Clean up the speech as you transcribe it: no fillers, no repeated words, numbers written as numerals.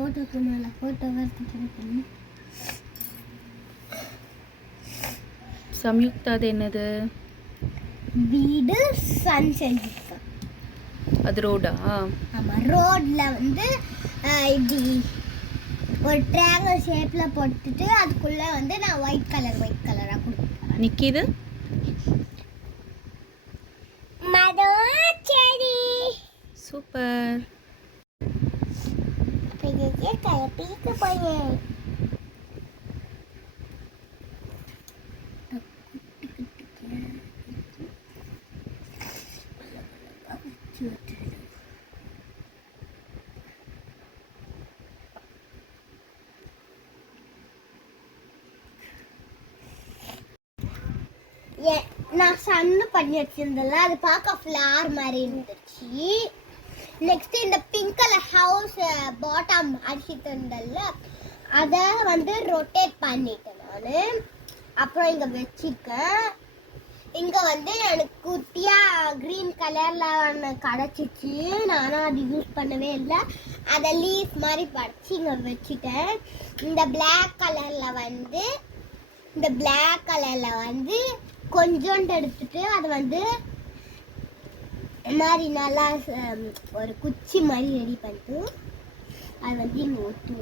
ஃபோட்டோக்கு மேலே ஃபோட்டோ வரது. சம்யுக்தா அது என்னது? வீடு சன் செஞ்சிருக்கா. அது ரோடா? ஆமாம், ரோடில் வந்து இப்படி ஒரு ட்ரையாங்கிள் ஷேப்பில் போட்டுட்டு அதுக்குள்ளே வந்து நான் ஒயிட் கலராக கொடுப்பேன். நிற்கிது மரம் செடி. சூப்பர். பீக்க போயேன். நான் சன்னு பண்ணி வச்சிருந்தேன்ல, அது பார்க்க ஃப்ளார் மாதிரி இருந்துச்சு. நெக்ஸ்ட் இந்த பிங்க் கலர் ஹவுஸ் பாட்டம் அடிச்சுட்டு இருந்தேன்ல, அதை வந்து ரொட்டேட் பண்ணிட்டேன் நான். அப்புறம் இங்கே வச்சிருக்கேன். இங்கே வந்து எனக்கு குட்டியாக க்ரீன் கலரில் ஒன்று கிடச்சிச்சு. நானும் அது யூஸ் பண்ணவே இல்லை. அதை லீஃப் மாதிரி படித்து இங்கே வச்சுட்டேன். இந்த பிளாக் கலரில் வந்து கொஞ்சோண்டு எடுத்துட்டு அது வந்து மாதிரி நல்லா ஒரு குச்சி மாதிரி ரெடி பண்ணிட்டு அது வந்து இங்கே ஒட்டு